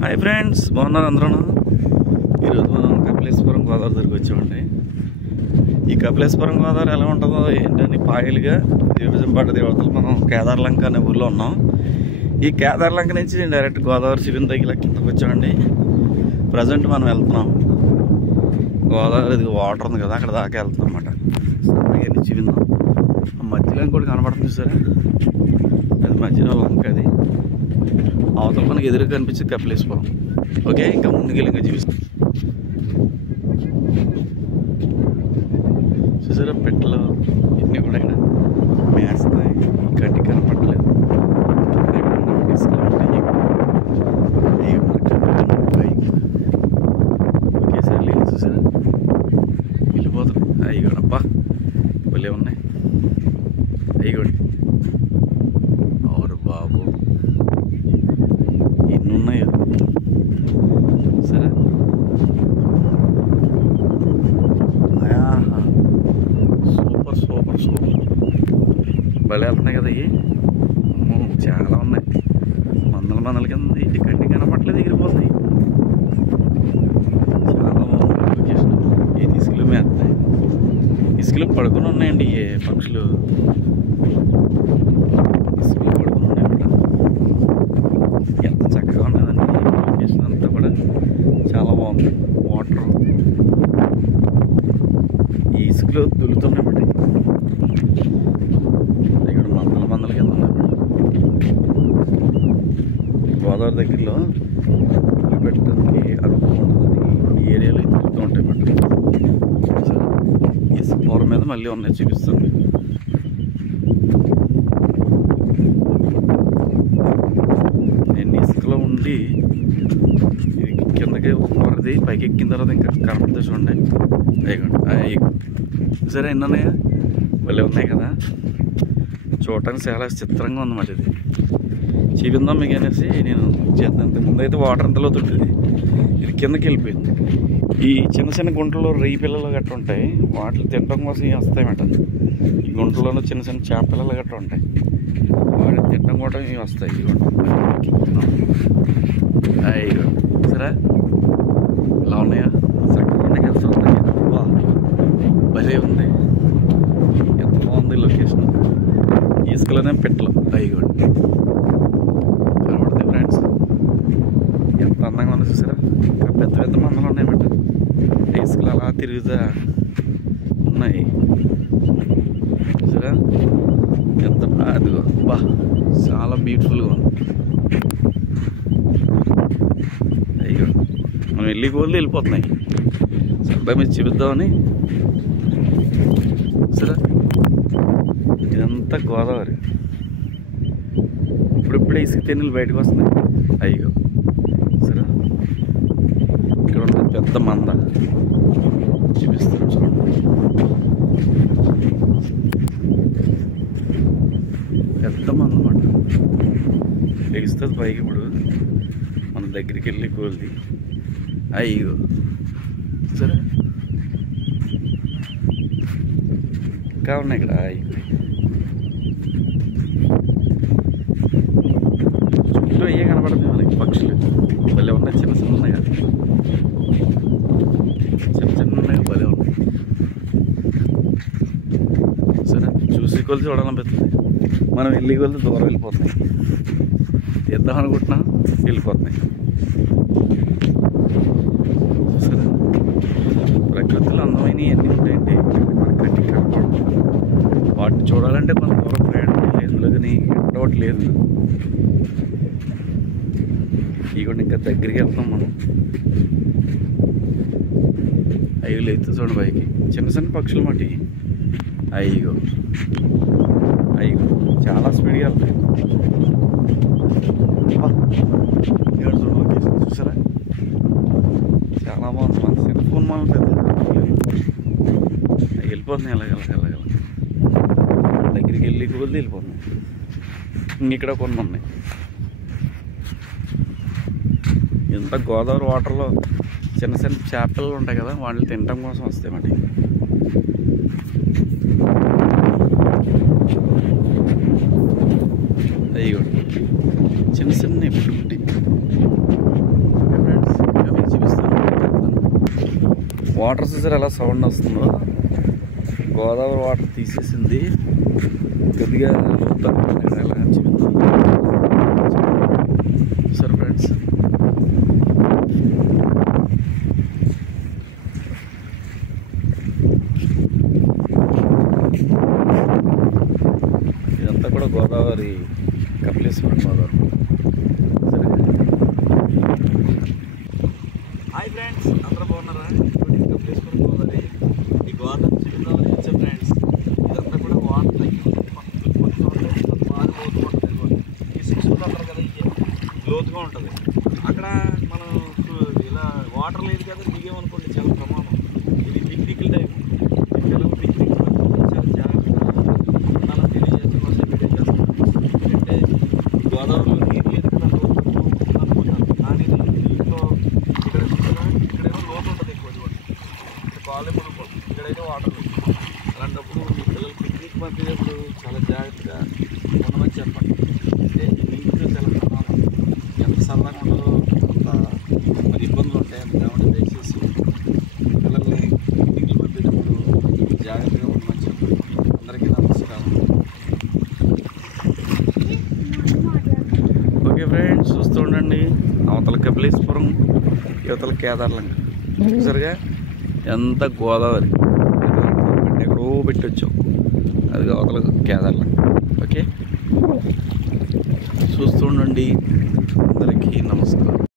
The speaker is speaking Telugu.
హాయ్ ఫ్రెండ్స్, బాగున్నారు అందరూ. ఈరోజు మనం కపిలేశ్వరం గోదావరి దగ్గరికి వచ్చామండి. ఈ కపిలేశ్వరం గోదావరి ఎలా ఉంటుందో ఏంటని పాయలుగా విభజనపడ్డ దేవతలు మనం కేదార్లంక అనే ఊళ్ళో ఉన్నాం. ఈ కేదార్లంక నుంచి డైరెక్ట్ గోదావరి శిబిరం దగ్గర కిందకు వచ్చామండి. ప్రజెంట్ మనం వెళ్తున్నాం గోదావరి, ఇది వాటర్ ఉంది కదా, అక్కడ దాకా వెళ్తున్నాం అన్నమాట. సరదాగా చూపిందాం. మధ్యలో ఇంకోటి కనబడుతుంది చూసారా, అది మధ్యలో లంక. అది అవతల మనకి ఎదురు కనిపించింది కపిలేశ్వరం. ఓకే, ఇంకా ముందుకెళ్ళి ఇంకా చూపిస్తాం. చూసారా పెట్టలు ఇన్ని కూడా ఇక్కడ మేస్తాయి. కంటి కనపడలేదు. ఒకేసారి లేదు చూసారా, వెళ్ళిపోతారు. అవి కూడా అబ్బా భలే ఉన్నాయి. అవి కూడా అవురు బాబు, ఎన్ని ఉన్నాయో సరే. సూపర్ సూపర్ సూపర్ భలే వెళ్తున్నాయి కదా. ఇవి చాలా ఉన్నాయి, మందల కింద. ఇంటి కంటి కనపట్లేదు, ఎగిరిపోతాయి. చాలా బాగుంది లొకేషన్. ఈ ఇసుకలు మేస్తాయి. ఇసుకలు పడుకుని ఉన్నాయండి ఏ పక్షులు. ఇసుకలు పడుకుని ఉన్నాయన్నమాట. ఎంత చక్కగా ఉన్నదండి లొకేషన్ అంతా కూడా. చాలా బాగుంది. వాటర్ ఈ ఇసుకలో దులుతున్నాయన్నమాట. ఇక్కడ మందల కింద ఉన్నాయన్నమాట. గోదావరి దగ్గరలో పెట్టడానికి అడుగు ఈ ఏరియాలో తిరుగుతూ ఉంటాయి అన్నమాట. ఇసుక పొర మీద మళ్ళీ ఉన్నాయి, చూపిస్తుంది. నేను ఇసుకలో ఉండి కిందకి పొరది పైకి ఎక్కిన తర్వాత ఇంకా కనపడితే చూడండి. అయ్యి సరే, ఎన్ని ఉన్నాయా, భలే ఉన్నాయి కదా. చూడటానికి చాలా చిత్రంగా ఉందన్నమాట. ఇది చూపిందాం మీకు అనేసి నేను చేద్దాం. ముందైతే వాటర్ అంతలో ఉంటుంది, ఇది కిందకి వెళ్ళిపోయింది. ఈ చిన్న చిన్న గుంటల్లో రెయ్యి పిల్లలు గట్రా ఉంటాయి, వాటిని తినడం కోసం ఇవి వస్తాయన్నమాట. ఈ గుంటలోనూ చిన్న చిన్న చేప పిల్లలు గట్రా ఉంటాయి, వాటిని తినడం కూడా ఇవి వస్తాయి. అయ్యో సరే, ఇలా ఉన్నాయా, చక్కగా ఉన్నాయి కదా. చూస్తాయి బా, భలే ఉంది. ఎంత బాగుంది లొకేషన్. ఇసుకలోనే పెట్టలు అయ్యో కనబడుతుంది ఫ్రెండ్స్. ఎంత అందంగా ఉంది చూసారా. ఇంకా పెద్ద పెద్ద మందలు ఉన్నాయన్నమాట. ఇసుకలు అలా తిరుగుతా ఉన్నాయి చూసారా. ఎంత అదిగో బా, చాలా బ్యూటిఫుల్గా ఉంది. అయ్యో మనం వెళ్ళి కోళ్ళు వెళ్ళిపోతున్నాయి. సరదా మీద చూపిద్దామని సరే. ఇదంతా గోదావరి. ఇప్పుడిప్పుడే ఇసుక తెన్నులు బయటకు వస్తున్నాయి. అయ్యో సరే, ఇక్కడ ఉన్న పెద్ద మంద చూపిస్తాను చూడండి. పెద్ద మంద అన్నమాట. లెగిస్తుంది పైకి. ఇప్పుడు మన దగ్గరికి వెళ్ళి కోల్ది. అయ్యో సరే, ఇంకా ఉన్నాయి ఇక్కడ. చుట్టూ అయ్యే కనపడుతుంది మనకి పక్షులు. భలే ఉన్నాయి, చిన్న చిన్న ఉన్నాయి కదా, చిన్న చిన్న ఉన్నాయి, భలే ఉన్నాయి. సరే, చూసి కొలిసి చూడాలనిపిస్తుంది. మనం వెళ్ళి కొలిసి దూరం వెళ్ళిపోతున్నాయి. తీద్దాం అనుకుంటున్నాం, వెళ్ళిపోతున్నాయి. సరే, ప్రకృతిలో అందమైనవి అన్నీ ఉంటాయండి. కంటి కనపడవు. వాటిని చూడాలంటే కొంత దూరం ప్రయాణం లేదు, కానీ ఒకటి లేదు. ఇవి ఇంకా దగ్గరికి వెళ్తాం మనం. అవి లేదు చూడండి పైకి, చిన్న చిన్న పక్షులు మాట. అయ్యో అయ్యో చాలా స్పీడ్గా వెళ్తాయి. లొకేషన్ చూసారా, చాలా బాగుంది. మన సెల్ ఫోన్ మనం పెద్ద వెళ్ళిపోతున్నాయి. ఎలాగెళ్ళగల దగ్గరికి వెళ్ళి కొద్ది వెళ్ళిపోతున్నాయి. ఇక్కడ కొన్ని ఉన్నాయి. ఇంత గోదావరి వాటర్లో చిన్న చిన్న చేపలు ఉంటాయి కదా, వాటిని తినడం కోసం వస్తాయి మాట. అయ్యి చిన్న చిన్న పుట్టి వాటర్ చూసారు ఎలా సౌండ్ వస్తుందో. గోదావరి వాటర్ తీసేసింది కొద్దిగా ఎలా సార్ ఫ్రెండ్స్. ఇదంతా కూడా గోదావరి, కపిలేశ్వరం గోదావరి. సరే, హాయ్ ఫ్రెండ్స్, అందరూ బాగున్నారా? కపిలేశ్వరం గోదావరి. ఈ గోదావరి చూద్దామని వచ్చాం ఫ్రెండ్స్. ఇదంతా కూడా వాటర్ బాగా లోతుగా ఉంటుంది. ఈ 6 ఫీట్ అంటారు కదా, ఇది లోతుగా ఉంటుంది. అక్కడ మనం ఇలా వాటర్ లేదు కదా, దిగేమనుకోండి చాలా ప్రమాదం. ఇది పిక్నిక్ల టైప్. పిల్లలు పిక్నిక్ చాలా జాగ్రత్తగా ఉండాలని తెలియజేస్తే కోసం వీడియో చేస్తాం. ఎందుకంటే గోదావరిలో నీరు లేదు కదా, లోతు అనుకుంటాను. కానీ దీంట్లో ఇక్కడేమో లోతు ఉంటుంది ఎక్కువ. ఇక్కడ కాలే మునిగిపోతుంది, ఇక్కడైతే వాటర్ లేదు. అలాంటప్పుడు పిల్లలు పిక్నిక్ పంపించేప్పుడు చాలా జాగ్రత్తగా ఉండమని చెప్పండి. అంటే ఈ నీటిలో చాలా ప్రమాదం. ఎంత సరదాగా ఉండదో అంత మరి ఇబ్బందులు ఉంటాయి. కాబట్టి దయచేసి పిల్లల్ని పిక్నిక్లు పంపేటప్పుడు జాగ్రత్తగా ఉండమని చెప్పండి. అందరికీ నమస్కారం. ఓకే ఫ్రెండ్స్, చూస్తూ ఉండండి. అవతల కపిలేశ్వరం, యువతల కేదార్లంక. చూసారుగా ఎంత గోదావరి ఎక్కడో పెట్టొచ్చాం. అది అవతల కేదార్లంక. ఓకే, చూస్తూ ఉండండి. అందరికీ నమస్కారం.